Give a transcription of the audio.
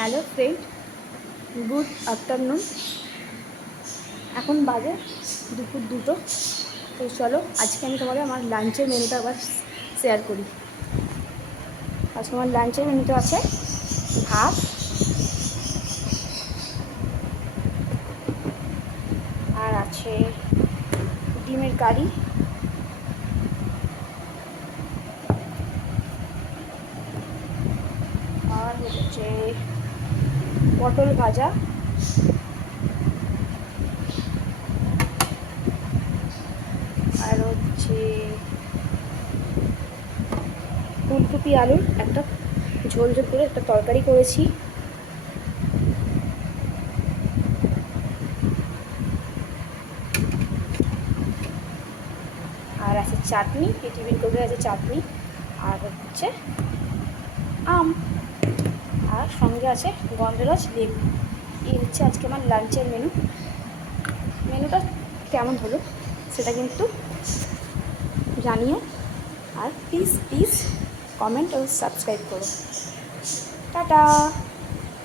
Hello friend, good afternoon. এখন বাজে দুপুর 2টো। তো চলো আজকে আমি তোমাদের আমার লাঞ্চের মেনুটা আবার শেয়ার করি। আজকে আমার লাঞ্চের মেনুতে আছে ভাত, আর আছে ডিমের কারি, আর হচ্ছে পটল ভাজা, আর হচ্ছে ফুলকপি আলুর একটা ঝোল ঝোল করে একটা তরকারি করেছি, আর আছে চাটনি, এই টিফিন করে আছে চাটনি, আর হচ্ছে আম, আর সঙ্গে আছে গন্ধরাজ লেবু। এই হচ্ছে আজকে আমার লাঞ্চের মেনুটা কেমন হলো সেটা কিন্তু জানিও, আর প্লিজ কমেন্ট ও সাবস্ক্রাইব করো। টাটা।